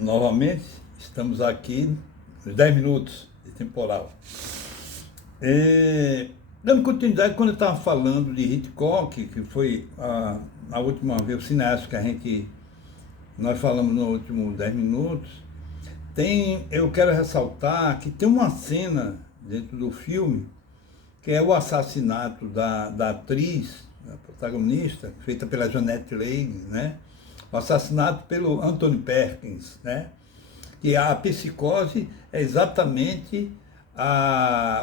Novamente, estamos aqui nos 10 minutos de temporal. Dando continuidade, quando eu estava falando de Hitchcock, que foi a última vez o cineasta que nós falamos no último 10 minutos, eu quero ressaltar que tem uma cena dentro do filme, que é o assassinato da atriz, a protagonista, feita pela Jeanette Leigh, né? O assassinato pelo Anthony Perkins, né? Que a psicose é exatamente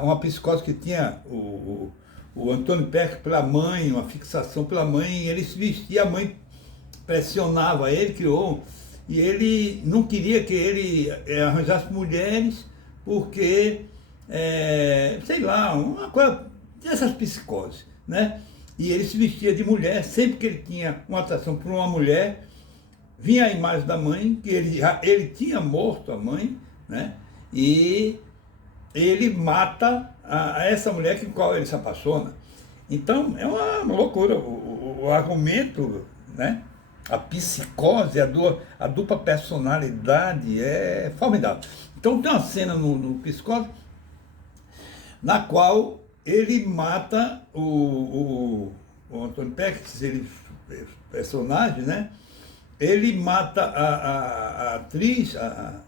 uma psicose que tinha o Anthony Perkins pela mãe, uma fixação pela mãe, e ele se vestia, a mãe pressionava ele, criou, e ele não queria que ele arranjasse mulheres, porque, sei lá, uma coisa dessas psicoses, né? E ele se vestia de mulher, sempre que ele tinha uma atração por uma mulher, vinha a imagem da mãe, que ele tinha morto a mãe, né? E ele mata essa mulher com qual ele se apaixona. Então, é uma loucura. O argumento, né? A psicose, a dupla personalidade é formidável. Então, tem uma cena no Psicose, na qual ele mata o Anthony Perkins, personagem, né? Ele mata a atriz, a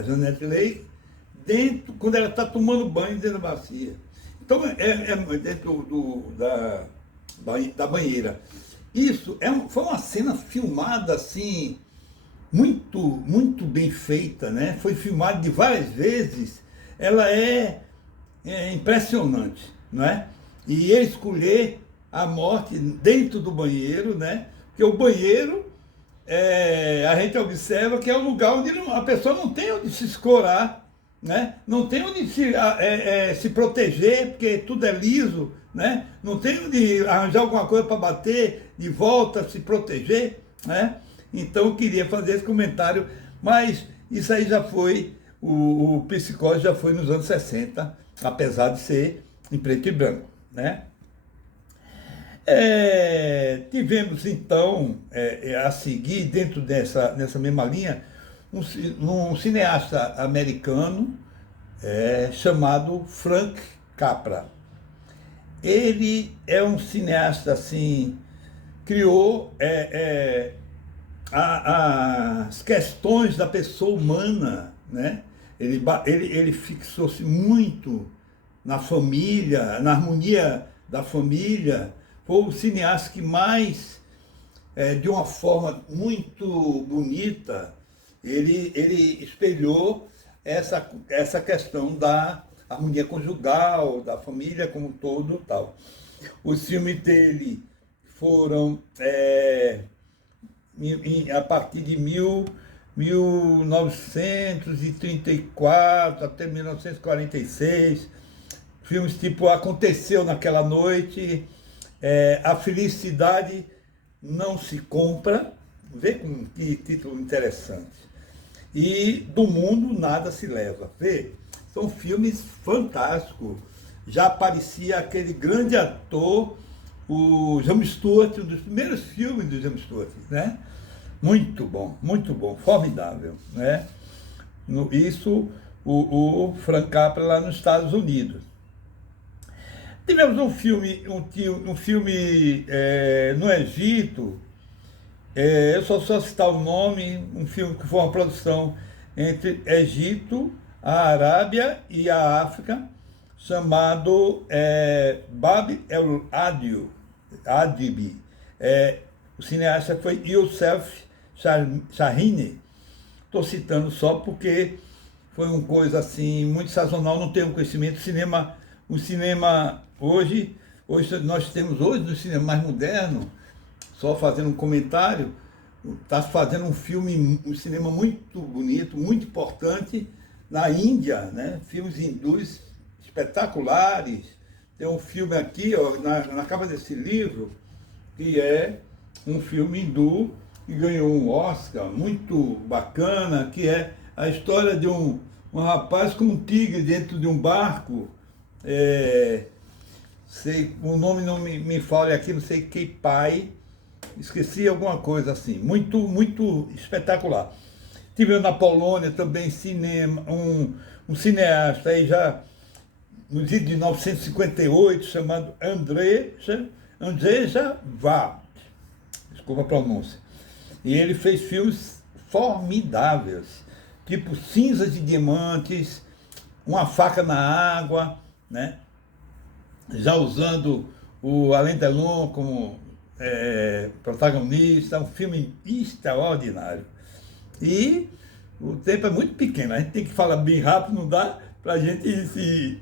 Jeanette Leigh, quando ela está tomando banho dentro da bacia. Então, dentro da banheira. Isso foi uma cena filmada assim, muito, muito bem feita, né? Foi filmada de várias vezes. Ela é impressionante, não é? E ele escolher a morte dentro do banheiro, né? Porque o banheiro, a gente observa que é um lugar onde a pessoa não tem onde se escorar, né? Não tem onde se proteger, porque tudo é liso, né? Não tem onde arranjar alguma coisa para bater de volta, se proteger, né? Então eu queria fazer esse comentário, mas isso aí já foi, o Psicose já foi nos anos 60, apesar de ser em preto e branco, né? Tivemos então, a seguir, dentro nessa mesma linha, um cineasta americano chamado Frank Capra. Ele é um cineasta, assim, criou as questões da pessoa humana, né? Ele fixou-se muito na família, na harmonia da família. Foi o cineasta que mais, de uma forma muito bonita, ele espelhou essa questão da harmonia conjugal, da família como um todo, tal. Os filmes dele foram a partir de 1934 até 1946, filmes tipo Aconteceu Naquela Noite, A Felicidade Não Se Compra, vê com que título interessante, e Do Mundo Nada Se Leva, vê, são filmes fantásticos. Já aparecia aquele grande ator, o James Stewart, um dos primeiros filmes do James Stewart, né? Muito bom, formidável, né? Isso, o Frank Capra lá nos Estados Unidos. Tivemos um filme no Egito, eu só citar o nome, um filme que foi uma produção entre Egito, a Arábia e a África, chamado Bab el-Adib. O cineasta foi Youssef Chahine. Estou citando só porque foi uma coisa assim muito sazonal, não tenho conhecimento. O cinema hoje nós temos no cinema mais moderno, só fazendo um comentário, está fazendo um filme, um cinema muito bonito, muito importante na Índia, né? Filmes hindus espetaculares. Tem um filme aqui, ó, na capa desse livro, que é um filme hindu que ganhou um Oscar muito bacana, que é a história de um rapaz com um tigre dentro de um barco. Sei, o nome não me fala aqui, não sei que pai, esqueci alguma coisa assim, muito, muito espetacular. Tivemos na Polônia também cinema, um cineasta aí já no dia de 1958, chamado Andrzej Wajda, desculpa a pronúncia. E ele fez filmes formidáveis, tipo Cinzas de Diamantes, Uma Faca na Água, né? Já usando o Alain Delon como protagonista, um filme extraordinário. E o tempo é muito pequeno, a gente tem que falar bem rápido, não dá para a gente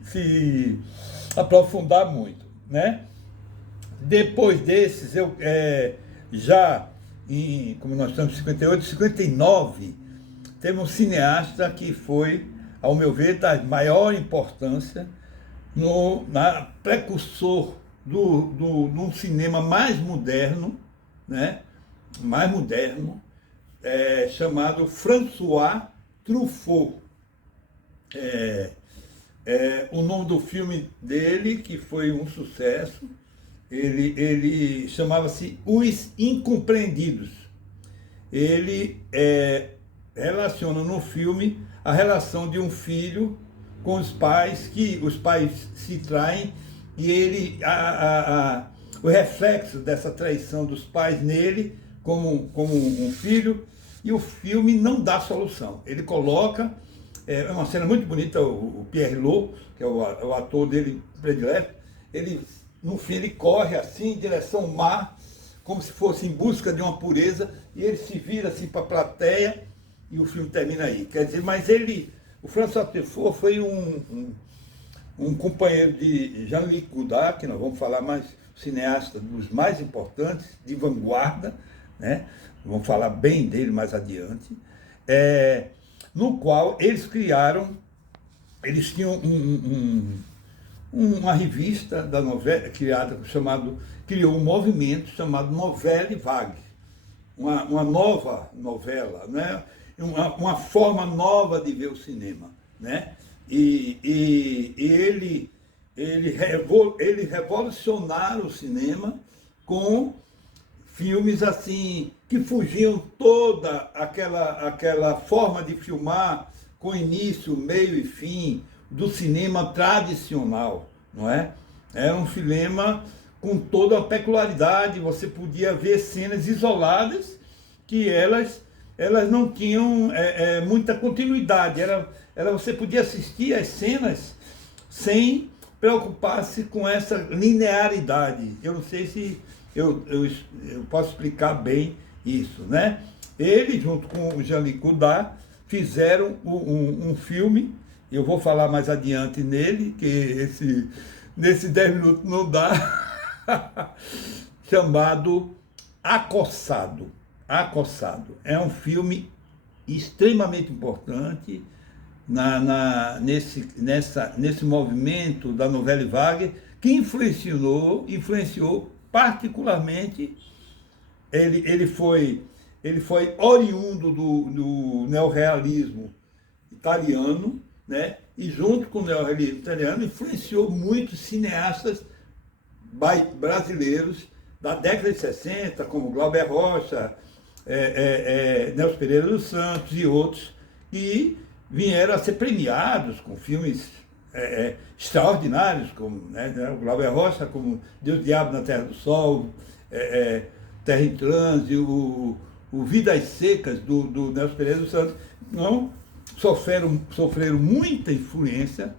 se aprofundar muito, né? Depois desses, como nós estamos em 58, 59, temos um cineasta que foi, ao meu ver, da maior importância na precursor num cinema mais moderno, né? Mais moderno, chamado François Truffaut. O nome do filme dele, que foi um sucesso, ele chamava-se Os Incompreendidos. Ele relaciona no filme a relação de um filho com os pais, que os pais se traem, e ele o reflexo dessa traição dos pais nele como um filho, e o filme não dá solução. Ele coloca, é uma cena muito bonita, o Pierre Lot, que é o ator dele predileto, no fim ele corre assim em direção ao mar, como se fosse em busca de uma pureza, e ele se vira assim para a plateia, e o filme termina aí. Quer dizer, mas o François Truffaut foi um companheiro de Jean-Luc Godard, que nós vamos falar mais, cineasta dos mais importantes, de vanguarda, né? Vamos falar bem dele mais adiante, no qual eles tinham uma revista da novela criou um movimento chamado Nouvelle Vague, uma nova novela, né? Uma forma nova de ver o cinema, né? E ele revolucionaram o cinema com filmes assim que fugiam toda aquela forma de filmar com início, meio e fim do cinema tradicional, não é? Era um cinema com toda a peculiaridade, você podia ver cenas isoladas que elas não tinham muita continuidade, você podia assistir as cenas sem preocupar-se com essa linearidade. Eu não sei se eu posso explicar bem isso, né? Ele, junto com o Jean-Luc Godard, fizeram um filme, eu vou falar mais adiante nele, que nesse 10 minutos não dá, chamado Acossado. Acossado. É um filme extremamente importante nesse movimento da Nouvelle Vague, que influenciou particularmente, ele foi oriundo do neorrealismo italiano, né? E junto com o neorrealismo italiano influenciou muitos cineastas brasileiros da década de 60, como Glauber Rocha, Nelson Pereira dos Santos e outros, que vieram a ser premiados com filmes extraordinários, como o Glauber Rocha, como Deus, Diabo na Terra do Sol, Terra em Transe, o Vidas Secas, do Nelson Pereira dos Santos, não sofreram muita influência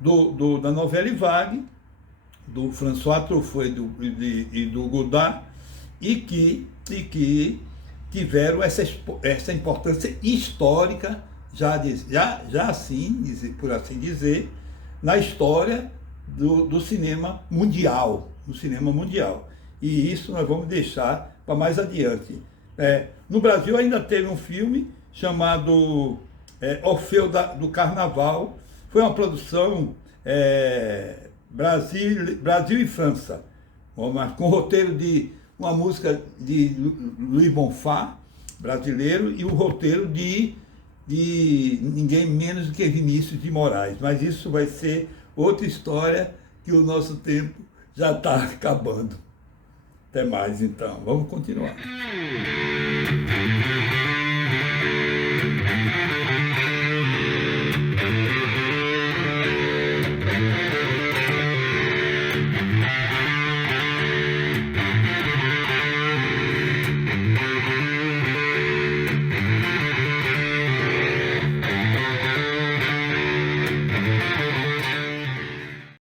da Nouvelle Vague, do François Truffaut e do Godard, e que tiveram essa importância histórica, já assim, por assim dizer, na história do cinema mundial, E isso nós vamos deixar para mais adiante. No Brasil ainda teve um filme chamado Orfeu do Carnaval. Foi uma produção Brasil e França, com roteiro de uma música de Luiz Bonfá, brasileiro, e o roteiro de ninguém menos do que Vinícius de Moraes. Mas isso vai ser outra história, que o nosso tempo já está acabando. Até mais, então. Vamos continuar.